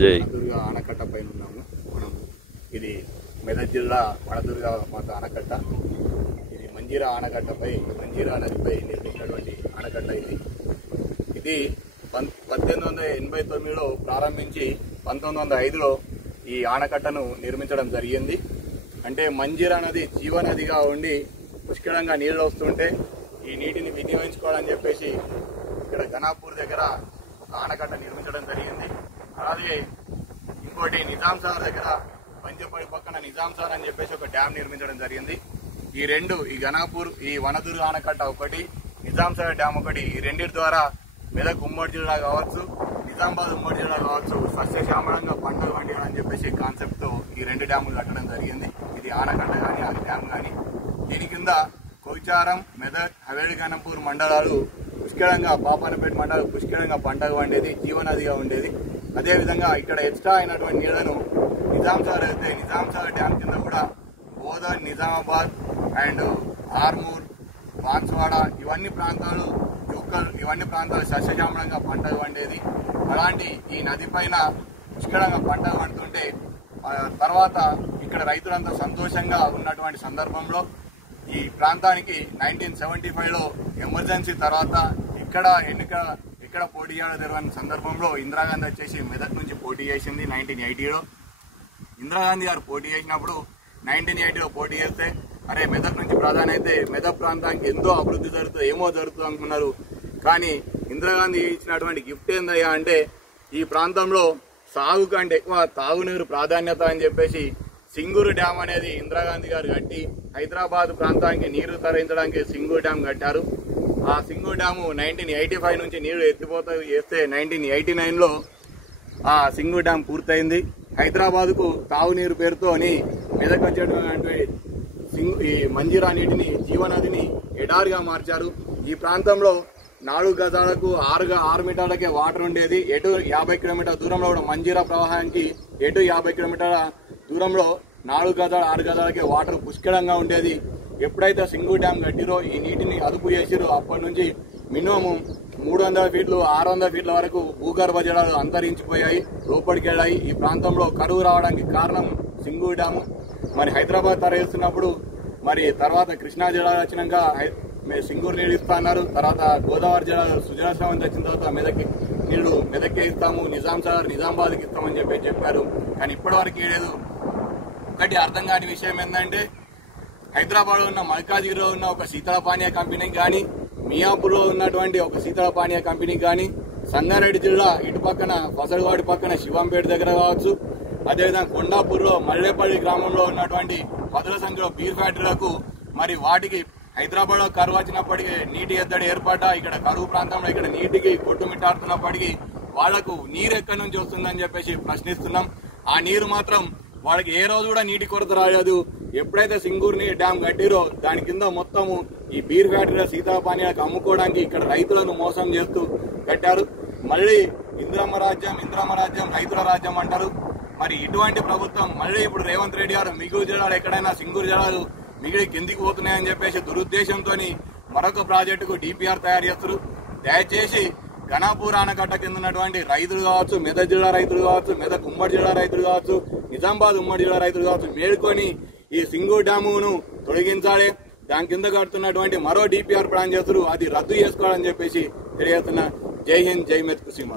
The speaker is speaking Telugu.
వనదుర్గ ఆనకట్ట పైన ఉన్నాము మనం. ఇది మెదక్ జిల్లా వనదుర్గ మాత ఆనకట్ట. ఇది మంజీరా ఆనకట్టపై, మంజీరా నదిపై నిర్మించినటువంటి ఆనకట్ట. ఇది 1889లో ప్రారంభించి 1905లో ఈ ఆనకట్టను నిర్మించడం జరిగింది. అంటే మంజీరా నది జీవనదిగా ఉండి పుష్కలంగా నీళ్లు వస్తుంటే ఈ నీటిని వినియోగించుకోవాలని చెప్పేసి ఇక్కడ ఘనాపూర్ దగ్గర ఒక ఆనకట్ట నిర్మించడం జరిగింది. అలాగే ఇంకోటి నిజాం సాగర్ దగ్గర పంచపడి పక్కన నిజాం సాగర్ అని చెప్పేసి ఒక డ్యామ్ నిర్మించడం జరిగింది. ఈ రెండు, ఈ ఘనాపూర్, ఈ వనదుర్గ ఆనకట్ట ఒకటి, నిజాం సాగర్ డ్యామ్ ఒకటి, ఈ రెండింటి ద్వారా మెదక్ ఉమ్మడి జిల్లా కావచ్చు, నిజామాబాద్ ఉమ్మడి జిల్లా కావచ్చు సస్యశ్యామలంగా పంటలు పండియాలని చెప్పేసి కాన్సెప్ట్ తో ఈ రెండు డ్యాములు కట్టడం జరిగింది. ఇది ఆనకట్ట కానీ అది డ్యామ్ కానీ. దీని కింద కొయిచారం, మెదక్, హవేలి, ఘనపూర్ మండలాలు పుష్కలంగా, పాపన్నపేట మండలం పుష్కలంగా పంటలు పండేది, జీవనదిగా ఉండేది. అదేవిధంగా ఇక్కడ ఎక్స్ట్రా అయినటువంటి నీళ్లను నిజాం సాగర్ అయితే నిజాం సాగర్ డ్యామ్ కింద కూడా బోధన్, నిజామాబాద్ అండ్ ఆర్మూర్, బాన్స్వాడ ఇవన్నీ ప్రాంతాలు, జూకల్ ఇవన్నీ ప్రాంతాలు సస్యశ్యామలంగా పంటలు పండేది. అలాంటి ఈ నది పైన పుష్కలంగా పంటలు పండుతుంటే తర్వాత ఇక్కడ రైతులంతా సంతోషంగా ఉన్నటువంటి సందర్భంలో ఈ ప్రాంతానికి 1975లో ఎమర్జెన్సీ తర్వాత ఎక్కడ పోటీ చేయడం జరిగిన సందర్భంలో ఇందిరాగాంధీ వచ్చేసి మెదక్ నుంచి పోటీ చేసింది. 1980లో ఇందిరాగాంధీ గారు పోటీ చేసినప్పుడు 1980లో పోటీ చేస్తే అరే మెదక్ నుంచి ప్రధాని అయితే మెదక్ ప్రాంతానికి ఎంతో అభివృద్ధి జరుగుతుంది, ఏమో జరుగుతుంది అనుకున్నారు. కానీ ఇందిరాగాంధీ ఇచ్చినటువంటి గిఫ్ట్ ఏందయ్యా అంటే ఈ ప్రాంతంలో సాగు కంటే ఎక్కువ తాగునీరు ప్రాధాన్యత అని చెప్పేసి సింగూరు డ్యామ్ అనేది ఇందిరాగాంధీ గారు కట్టి హైదరాబాద్ ప్రాంతానికి నీరు తరలించడానికి సింగూరు డ్యామ్ కట్టారు. ఆ సింగూరు డ్యాము 1985 నుంచి నీరు ఎత్తిపోత చేస్తే 1989లో ఆ సింగూరు డ్యామ్ పూర్తయింది. హైదరాబాద్ కు తాగునీరు పేరుతోని మెదక్ వచ్చేటువంటి ఈ మంజీరా నీటిని, జీవనదిని ఎడారిగా మార్చారు. ఈ ప్రాంతంలో 4 గజాలకు 6 మీటర్లకే వాటర్ ఉండేది. ఎటు 50 కిలోమీటర్ల దూరంలో కూడా మంజీరా ప్రవాహానికి ఎటు 50 కిలోమీటర్ల దూరంలో 4 గజాలు 6 గజాలకే వాటర్ పుష్కలంగా ఉండేది. ఎప్పుడైతే సింగూరు డ్యామ్ కట్టిరో ఈ నీటిని అదుపు చేసిరో అప్పటి నుంచి మినిమం 300 ఫీట్లు 600 ఫీట్ల వరకు భూగర్భ జలాలు అంతరించిపోయాయి, లోపలికి వెళ్ళాయి. ఈ ప్రాంతంలో కరువు రావడానికి కారణం సింగూరు డ్యాము. మరి హైదరాబాద్ తరలిస్తున్నప్పుడు మరి తర్వాత కృష్ణా జలాలు వచ్చినాక సింగూరు నీళ్ళు ఇస్తా అన్నారు. తర్వాత గోదావరి జలాలు సుజలాశ్రమం వచ్చిన తర్వాత మెదక్కే ఇస్తాము, నిజాం సాగర్, నిజామాబాద్కి ఇస్తామని చెప్పారు. కానీ ఇప్పటి వరకు లేదు. ఒకటి అర్థం కాని విషయం ఏంటంటే హైదరాబాద్ లో ఉన్న మల్కాజిగిరిలో ఉన్న ఒక శీతల పానీయ కంపెనీకి కానీ, మియాపూర్లో ఉన్నటువంటి ఒక శీతల పానీయ కంపెనీకి కానీ, సంగారెడ్డి జిల్లా ఇటు పక్కన ఫసల్వాడి పక్కన శివంపేట దగ్గర కావచ్చు, అదేవిధంగా కొండాపూర్లో మల్లేపల్లి గ్రామంలో ఉన్నటువంటి పదుల సంఖ్యలో బీర్ ఫ్యాక్టరీలకు మరి వాటికి హైదరాబాద్ లో కరువు వచ్చినప్పటికీ నీటి ఎద్దడి ఏర్పడ్డా ఇక్కడ కరువు ప్రాంతంలో ఇక్కడ నీటికి కొట్టుమిట్టాడుతున్నప్పటికీ వాళ్లకు నీరు ఎక్కడి నుంచి వస్తుందని చెప్పేసి ప్రశ్నిస్తున్నాం. ఆ నీరు మాత్రం వాళ్ళకి ఏ రోజు కూడా నీటి కొరత రాలేదు. ఎప్పుడైతే సింగూరు డ్యామ్ కట్టిరో దాని కింద మొత్తము ఈ బీర్ ఫ్యాక్టరీల శీతల పానీయాలకు అమ్ముకోవడానికి ఇక్కడ రైతులను మోసం చేస్తూ కట్టారు. మళ్ళీ ఇంద్రమ్మ రాజ్యం రైతుల రాజ్యం అంటారు. మరి ఇటువంటి ప్రభుత్వం మళ్ళీ ఇప్పుడు రేవంత్ రెడ్డి గారు మిగులు జలాలు ఎక్కడైనా సింగూరు జలాలు మిగిలి కిందికి పోతున్నాయని చెప్పేసి దురుద్దేశంతో మరొక ప్రాజెక్టుకు డిపిఆర్ తయారు చేస్తారు. దయచేసి ఘనాపూర్ ఆనకట్ట కింద ఉన్నటువంటి రైతులు కావచ్చు, మెదక్ జిల్లా రైతులు కావచ్చు, మెదక్ ఉమ్మడి జిల్లా రైతులు కావచ్చు, నిజామాబాద్ ఉమ్మడి జిల్లా రైతులు కావచ్చు, మేల్కొని ఈ సింగూరు డ్యామును తొలగించాలి. దాని కింద కడుతున్నటువంటి మరో డిపిఆర్ ప్లాన్ చేస్తారు, అది రద్దు చేసుకోవాలని చెప్పేసి తెలియజేస్తున్నా. జై హింద్, జై మెదక్ సీమ.